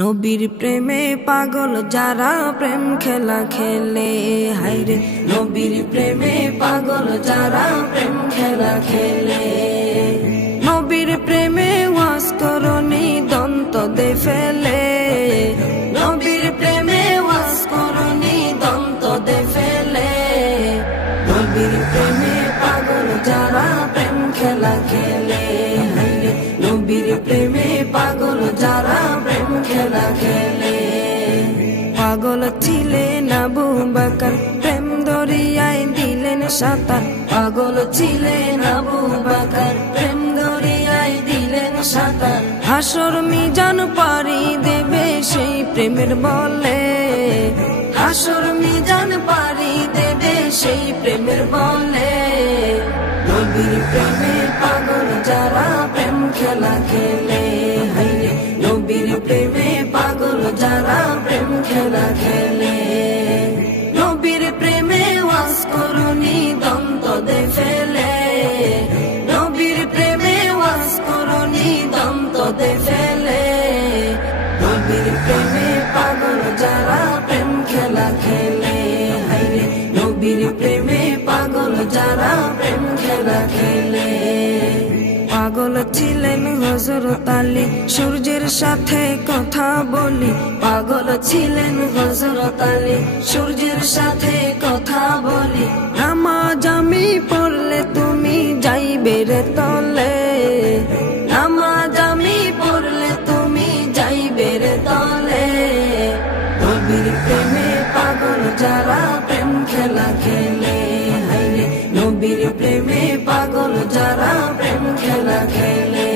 নবীর প্রেমে পাগল যারা প্রেম খেলা খেলে, হায়রে নবীর প্রেমে পাগল যারা প্রেম খেলা খেলে। নবীর প্রেমে ওয়াজ করনি দন্ত দে ফেলে, নবীর প্রেমে ওয়াজ করনি দন্ত দে ফেলে। নবীর প্রেমে পাগল যারা প্রেম খেলা খেলে, হায়রে নবীর প্রেমে পাগল যারা প্রেম খেলা খেলে। পাগল ছিলেন আবু বকর প্রেম দরিয়ায় দিলেন সাঁতার, পাগল ছিলেন আবু বকর প্রেম দরিয়ায় দিলেন সাঁতার। হাসর মিজান পারি দেবে সেই প্রেমের বলে, হাসর মিজান পারি দেবে সেই প্রেমের বলে। নবীর প্রেমে পাগল যারা প্রেম খেলা খেলে, হায়রে নবীর প্রেমে পাগল যারা প্রেম খেলা খেলে। নবীর প্রেমে ওয়াজ করনি দন্ত দে ফেলে, নবীর প্রেমে ওয়াজ করনি দন্ত দে ফেলে। নবীর প্রেমে পাগল যারা প্রেম খেলা খেলে, হায়রে নবীর প্রেমে পাগল যারা প্রেম খেলা খেলে। পাগল ছিলেন হযরত আলী সূর্যের সাথে কথা বলি, পাগল ছিলেন হযরত আলী সূর্যের সাথে কথা বলি। নামাজ আমি পড়লে তুমি যাইবে রে তলে, নামাজ আমি পড়লে তুমি যাইবে রে তলে। নবীর প্রেমে পাগল যারা প্রেম খেলা খেলে, হায়রে নবীর প্রেমে পাগল যারা প্রেম খেলা খেলে।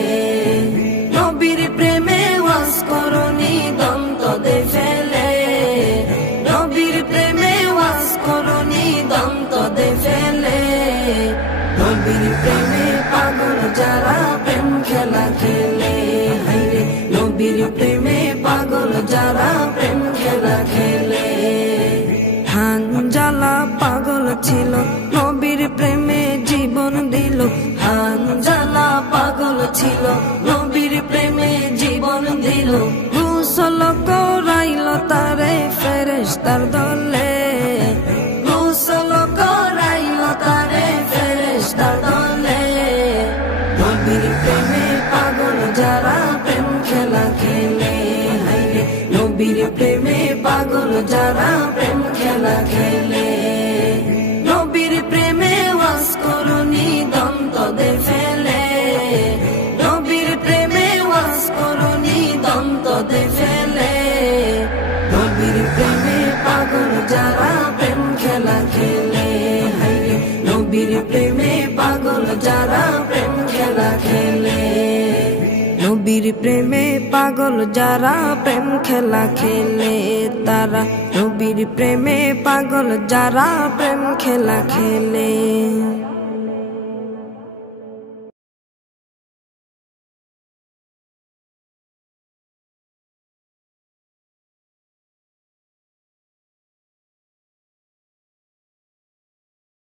নবীর প্রেমে ওয়াজ করনি দন্ত দে ফেলে, নবীর প্রেমে ওয়াজ করনি দন্ত দে ফেলে। নবীর প্রেমে পাগল যারা প্রেম খেলা খেলে, হায়রে নবীর প্রেমে পাগল যারা প্রেম খেলা খেলে। হানজালা পাগল ছিল নবীর প্রেমে জীবন দিল, হানজালা পাগল ছিল নবীর প্রেমে জীবন দিল। গোসল করাইল তারে ফেরেশতার দলে, গোসল করাইল তারে ফেরেশতার দলে। নবীর প্রেমে পাগল যারা প্রেম খেলা খেলে, হায়রে নবীর প্রেমে পাগল যারা প্রেম খেলা খেলে। নবীর প্রেমে ওয়াজ করনি দন্ত দে ফেলে, নবীর প্রেমে ওয়াজ করনি দন্ত দে ফেলে। নবীর প্রেমে পাগল যারা প্রেম খেলা খেলে, হায়রে নবীর প্রেমে পাগল যারা প্রেম খেলা খেলে। নবীর প্রেমে পাগল যারা প্রেম খেলা খেলে, তারা নবীর প্রেমে পাগল যারা প্রেম খেলা খেলে।